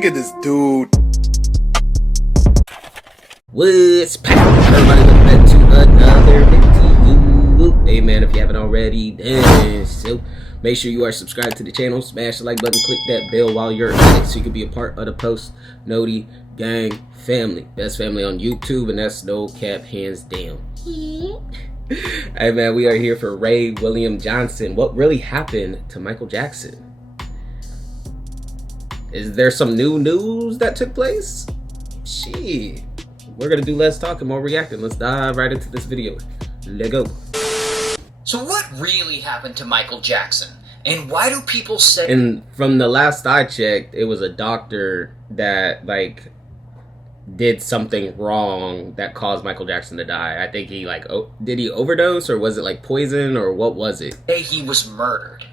Look at this dude. What's poppin'? Everybody, welcome back to another video. Hey man, if you haven't already done so, make sure you are subscribed to the channel, smash the like button, click that bell while you're at it so you can be a part of the Post Noti Gang family. Best family on YouTube, and that's no cap, hands down. Hey man, we are here for Ray William Johnson. What really happened to Michael Jackson? Is there some new news that took place? Shit. We're gonna do less talking, more reacting. Let's dive right into this video. Let's go. So what really happened to Michael Jackson? And why do people say... And from the last I checked, it was a doctor that, did something wrong that caused Michael Jackson to die. I think he, did he overdose, or was it, poison, or what was it? He was murdered.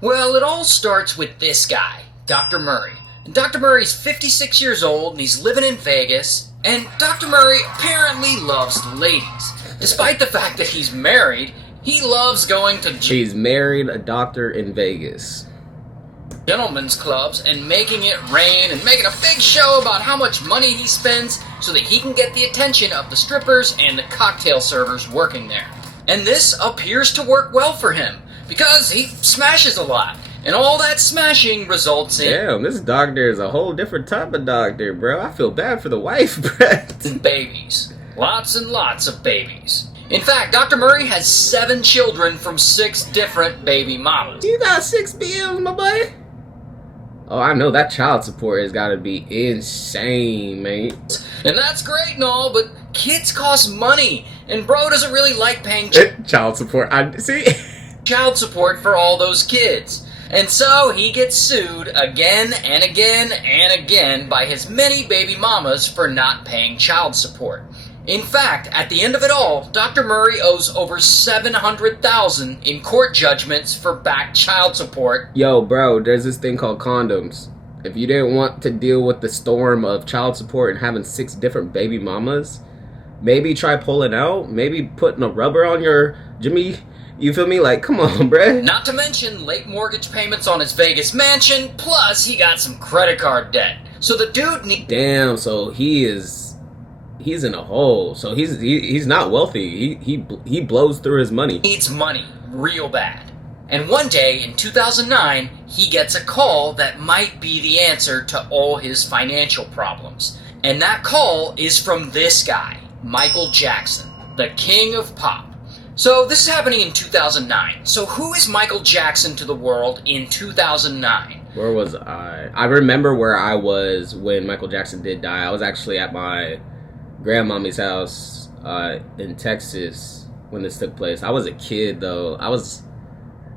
Well, it all starts with this guy, Dr. Murray. And Dr. Murray's 56 years old, and he's living in Vegas. And Dr. Murray apparently loves the ladies. Despite the fact that he's married, he loves going to... He's married a doctor in Vegas. Gentlemen's clubs and making it rain and making a big show about how much money he spends so that he can get the attention of the strippers and the cocktail servers working there. And this appears to work well for him because he smashes a lot. And all that smashing results in... Damn, this doctor is a whole different type of doctor, bro. I feel bad for the wife, bro. Babies. Lots and lots of babies. In fact, Dr. Murray has 7 children from 6 different baby mamas. You got 6 BMs, my boy? Oh, I know that child support has got to be insane, mate. And that's great and all, but kids cost money. And bro doesn't really like paying child support. child support for all those kids. And so he gets sued again and again and again by his many baby mamas for not paying child support. In fact, at the end of it all, Dr. Murray owes over $700,000 in court judgments for back child support. Yo, bro, there's this thing called condoms. If you didn't want to deal with the storm of child support and having 6 different baby mamas, maybe try pulling out, maybe putting a rubber on your Jimmy. You feel me? Come on, bruh. Not to mention late mortgage payments on his Vegas mansion, plus he got some credit card debt. So the dude Damn, so he's in a hole. So he's not wealthy. He blows through his money. Needs money real bad. And one day in 2009, he gets a call that might be the answer to all his financial problems. And that call is from this guy, Michael Jackson, the king of pop. So this is happening in 2009. So who is Michael Jackson to the world in 2009? Where was I? I remember where I was when Michael Jackson did die. I was actually at my grandmommy's house in Texas when this took place. I was a kid though. I was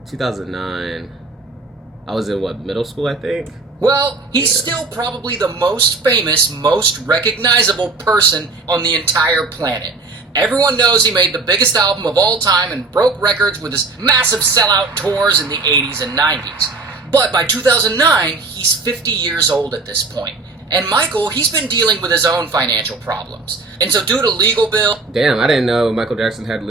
2009. I was in middle school, I think? Well, he's still probably the most famous, most recognizable person on the entire planet. Everyone knows he made the biggest album of all time and broke records with his massive sellout tours in the 80s and 90s. But by 2009, he's 50 years old at this point. And Michael, he's been dealing with his own financial problems. And so due to legal bills... Damn, I didn't know Michael Jackson had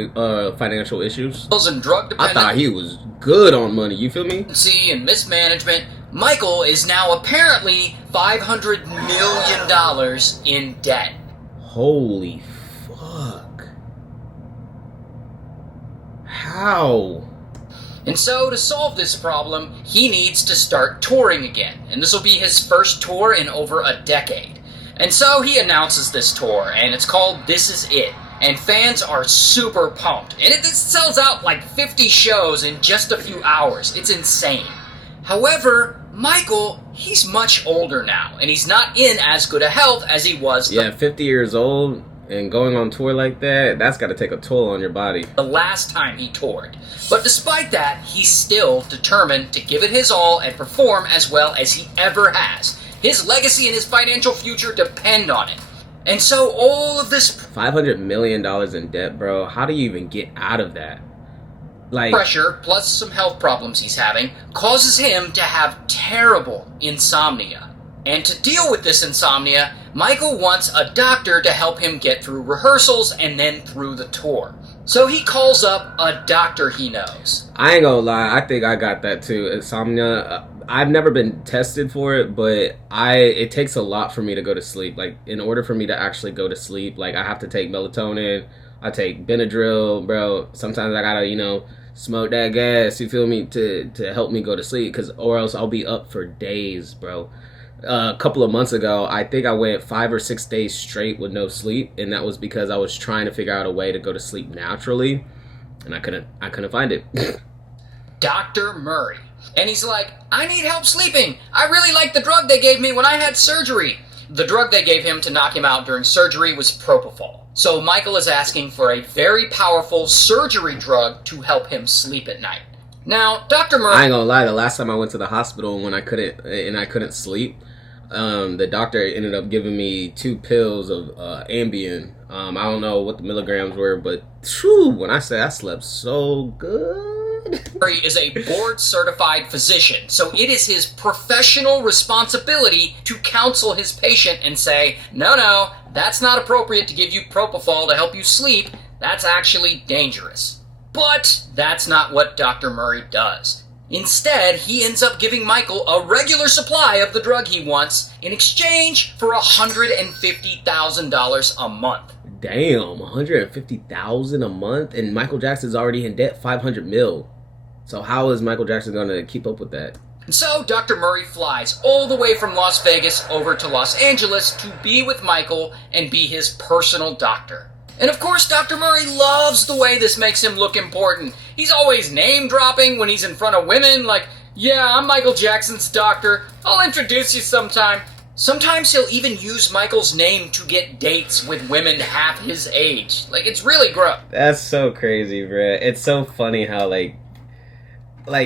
financial issues. ...and drug dependence... I thought he was good on money, you feel me? ...and mismanagement, Michael is now apparently $500 million in debt. Holy fuck. How? And so, to solve this problem, he needs to start touring again. And this will be his first tour in over a decade. And so, he announces this tour, and it's called This Is It. And fans are super pumped. And it sells out 50 shows in just a few hours. It's insane. However, Michael, he's much older now, and he's not in as good a health as he was. Yeah, 50 years old. And going on tour like that, that's got to take a toll on your body. The last time he toured. But despite that, he's still determined to give it his all and perform as well as he ever has. His legacy and his financial future depend on it. And so all of this... $500 million in debt, bro. How do you even get out of that? Pressure, plus some health problems he's having, causes him to have terrible insomnia. And to deal with this insomnia, Michael wants a doctor to help him get through rehearsals and then through the tour. So he calls up a doctor he knows. I ain't gonna lie, I think I got that too. Insomnia. I've never been tested for it, but it takes a lot for me to go to sleep. Like, in order for me to actually go to sleep, like, I have to take melatonin, I take Benadryl, bro. Sometimes I gotta, smoke that gas, you feel me, to help me go to sleep, or else I'll be up for days, bro. A couple of months ago, I think I went 5 or 6 days straight with no sleep, and that was because I was trying to figure out a way to go to sleep naturally, and I couldn't find it. Dr. Murray. And he's like, I need help sleeping. I really like the drug they gave me when I had surgery. The drug they gave him to knock him out during surgery was propofol. So Michael is asking for a very powerful surgery drug to help him sleep at night. Now, Dr. Murray... I ain't gonna lie, the last time I went to the hospital when I couldn't sleep, the doctor ended up giving me 2 pills of Ambien. I don't know what the milligrams were, but when I say I slept so good. Murray is a board-certified physician, so it is his professional responsibility to counsel his patient and say, no, that's not appropriate to give you propofol to help you sleep. That's actually dangerous. But that's not what Dr. Murray does. Instead, he ends up giving Michael a regular supply of the drug he wants in exchange for $150,000 a month. Damn, $150,000 a month? And Michael Jackson's already in debt $500 million. So how is Michael Jackson going to keep up with that? And so Dr. Murray flies all the way from Las Vegas over to Los Angeles to be with Michael and be his personal doctor. And of course, Dr. Murray loves the way this makes him look important. He's always name-dropping when he's in front of women, like, yeah, I'm Michael Jackson's doctor. I'll introduce you sometime. Sometimes he'll even use Michael's name to get dates with women half his age. Like, it's really gross. That's so crazy, bruh. It's so funny how, like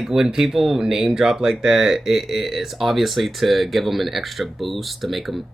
when people name drop like that, it's obviously to give them an extra boost, to make them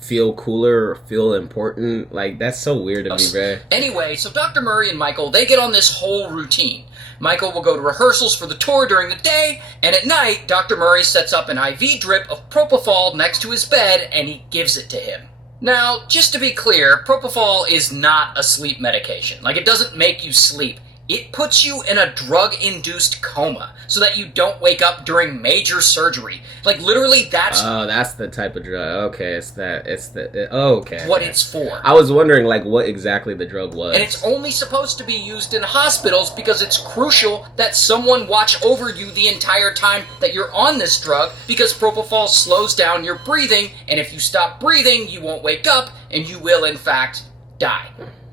feel cooler or feel important. Like, that's so weird to me, bruh. Anyway, so Dr. Murray and Michael, they get on this whole routine. Michael will go to rehearsals for the tour during the day, and at night, Dr. Murray sets up an IV drip of propofol next to his bed, and he gives it to him. Now, just to be clear, propofol is not a sleep medication. Like, it doesn't make you sleep. It puts you in a drug-induced coma so that you don't wake up during major surgery. Like, literally, that's... Oh, that's the type of drug. Okay, okay. What it's for. I was wondering, like, what exactly the drug was. And it's only supposed to be used in hospitals because it's crucial that someone watch over you the entire time that you're on this drug, because propofol slows down your breathing, and if you stop breathing, you won't wake up, and you will, in fact, die.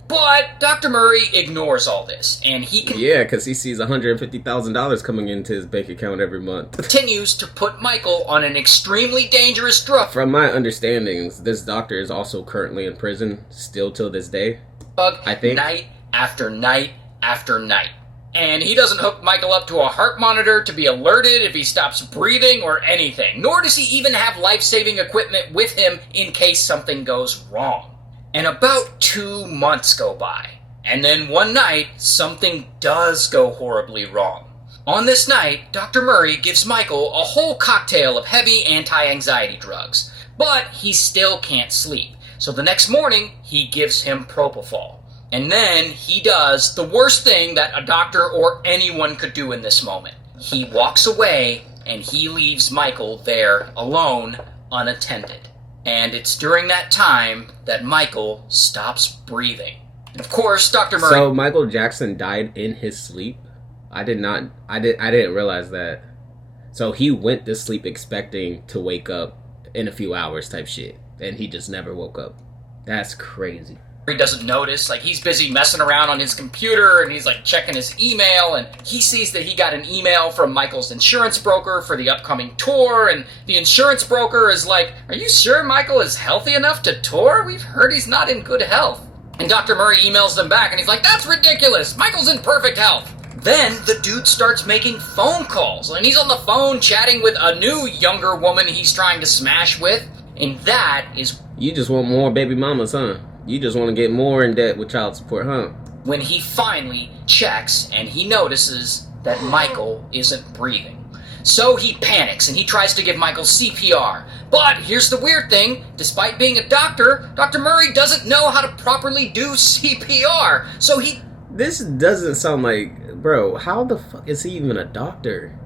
But Dr. Murray ignores all this, and he because he sees $150,000 coming into his bank account every month. Continues to put Michael on an extremely dangerous drug. From my understandings, this doctor is also currently in prison, still till this day. I think. Night after night after night. And he doesn't hook Michael up to a heart monitor to be alerted if he stops breathing or anything. Nor does he even have life-saving equipment with him in case something goes wrong. And about 2 months go by, and then one night, something does go horribly wrong. On this night, Dr. Murray gives Michael a whole cocktail of heavy anti-anxiety drugs, but he still can't sleep. So the next morning, he gives him propofol. And then he does the worst thing that a doctor or anyone could do in this moment. He walks away, and he leaves Michael there alone, unattended. And it's during that time that Michael stops breathing. And of course, Dr. Murray... So Michael Jackson died in his sleep? I didn't realize that. So he went to sleep expecting to wake up in a few hours type shit. And he just never woke up. That's crazy. He doesn't notice, like, he's busy messing around on his computer, and he's like checking his email, and he sees that he got an email from Michael's insurance broker for the upcoming tour, and the insurance broker is like, are you sure Michael is healthy enough to tour? We've heard he's not in good health. And Dr. Murray emails them back, and he's like, that's ridiculous, Michael's in perfect health. Then the dude starts making phone calls, and he's on the phone chatting with a new younger woman he's trying to smash with, and that is... You just want more baby mamas, huh? You just want to get more in debt with child support, huh? When he finally checks and he notices that Michael isn't breathing. So he panics and he tries to give Michael CPR. But here's the weird thing. Despite being a doctor, Dr. Murray doesn't know how to properly do CPR. So he... This doesn't sound like... Bro, how the fuck is he even a doctor?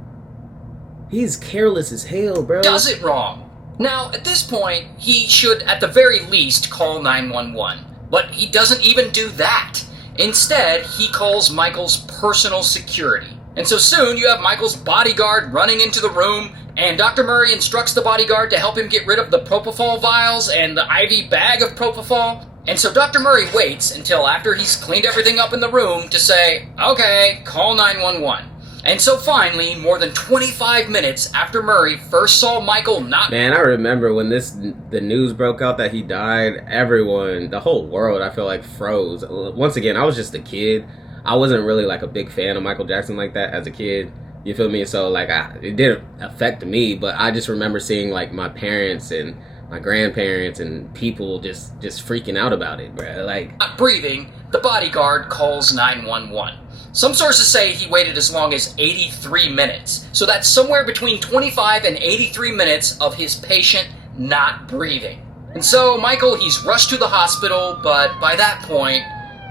He's careless as hell, bro. Does it wrong. Now, at this point, he should at the very least call 911. But he doesn't even do that. Instead, he calls Michael's personal security. And so soon you have Michael's bodyguard running into the room, and Dr. Murray instructs the bodyguard to help him get rid of the propofol vials and the IV bag of propofol. And so Dr. Murray waits until after he's cleaned everything up in the room to say, okay, call 911. And so finally, more than 25 minutes after Murray first saw Michael not... Man, I remember when the news broke out that he died, everyone, the whole world, I feel like froze. Once again, I was just a kid. I wasn't really like a big fan of Michael Jackson like that as a kid. You feel me? So like it didn't affect me, but I just remember seeing like my parents and my grandparents and people just freaking out about it, bro. Like, not breathing, the bodyguard calls 911. Some sources say he waited as long as 83 minutes. So that's somewhere between 25 and 83 minutes of his patient not breathing. And so Michael, he's rushed to the hospital, but by that point,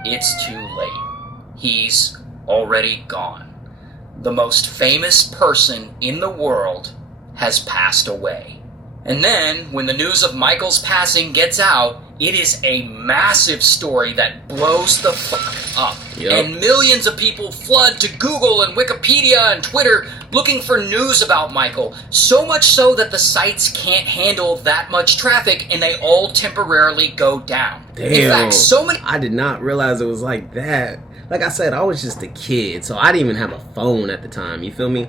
it's too late. He's already gone. The most famous person in the world has passed away. And then, when the news of Michael's passing gets out, it is a massive story that blows the fuck up. Yep. And millions of people flood to Google and Wikipedia and Twitter looking for news about Michael. So much so that the sites can't handle that much traffic and they all temporarily go down. Damn. In fact, so many... I did not realize it was like that. Like I said, I was just a kid, so I didn't even have a phone at the time. You feel me?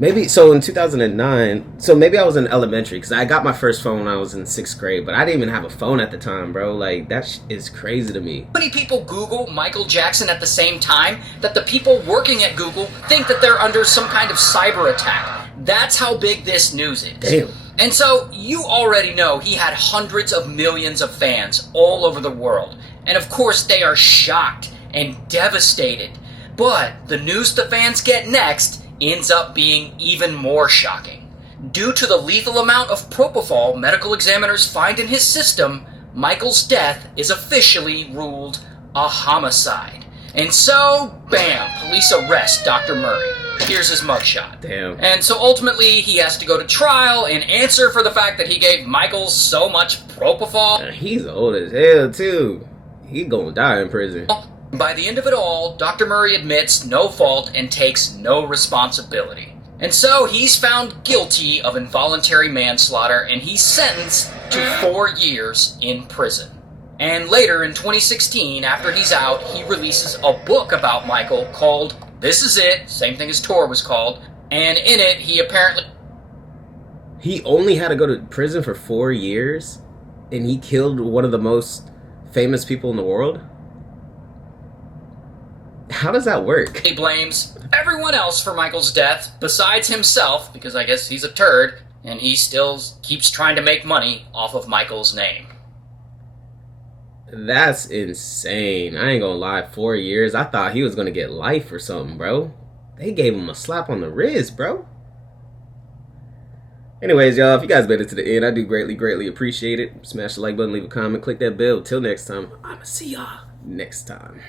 Maybe, so in 2009, so maybe I was in elementary, because I got my first phone when I was in 6th grade, but I didn't even have a phone at the time, bro. Like, that is crazy to me. Many people Google Michael Jackson at the same time that the people working at Google think that they're under some kind of cyber attack. That's how big this news is. Damn. And so, you already know he had hundreds of millions of fans all over the world. And of course, they are shocked and devastated. But the news the fans get next ends up being even more shocking. Due to the lethal amount of propofol medical examiners find in his system, Michael's death is officially ruled a homicide. And so, bam, police arrest Dr. Murray. Here's his mugshot. Damn. And so ultimately, he has to go to trial and answer for the fact that he gave Michael so much propofol. And he's old as hell, too. He gonna die in prison. By the end of it all, Dr. Murray admits no fault and takes no responsibility. And so he's found guilty of involuntary manslaughter and he's sentenced to 4 years in prison. And later in 2016, after he's out, he releases a book about Michael called This Is It, same thing as Tour was called, and in it he apparently... He only had to go to prison for 4 years and he killed one of the most famous people in the world? How does that work? He blames everyone else for Michael's death besides himself, because I guess he's a turd, and he still keeps trying to make money off of Michael's name. That's insane. I ain't gonna lie, 4 years. I thought he was gonna get life or something, bro. They gave him a slap on the wrist, bro. Anyways, y'all, if you guys made it to the end, I do greatly appreciate it. Smash the like button, leave a comment, click that bell. Till next time, I'ma see y'all next time.